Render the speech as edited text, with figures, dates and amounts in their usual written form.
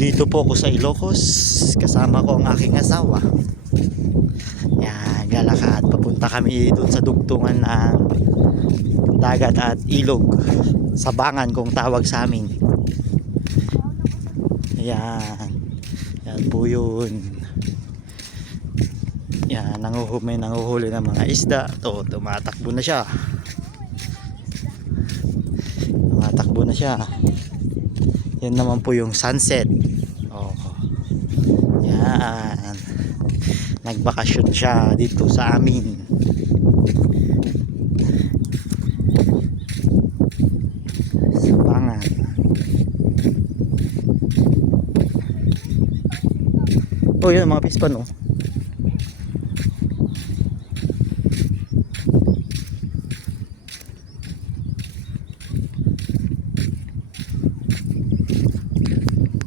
Dito po ako sa Ilocos, kasama ko ang aking asawa. Yan, lalakad. Papunta kami doon sa dugtungan ng dagat at ilog. Sabangan kung tawag sa amin. Yan. Yan po yun. Yan, may nanguhuli ng mga isda. Ito, tumatakbo na siya. Tumatakbo na siya. Yan naman po yung sunset. Oh. Yan. Nagbakasyon siya dito sa amin. Sabangan. Oh, yun mga pispan oh.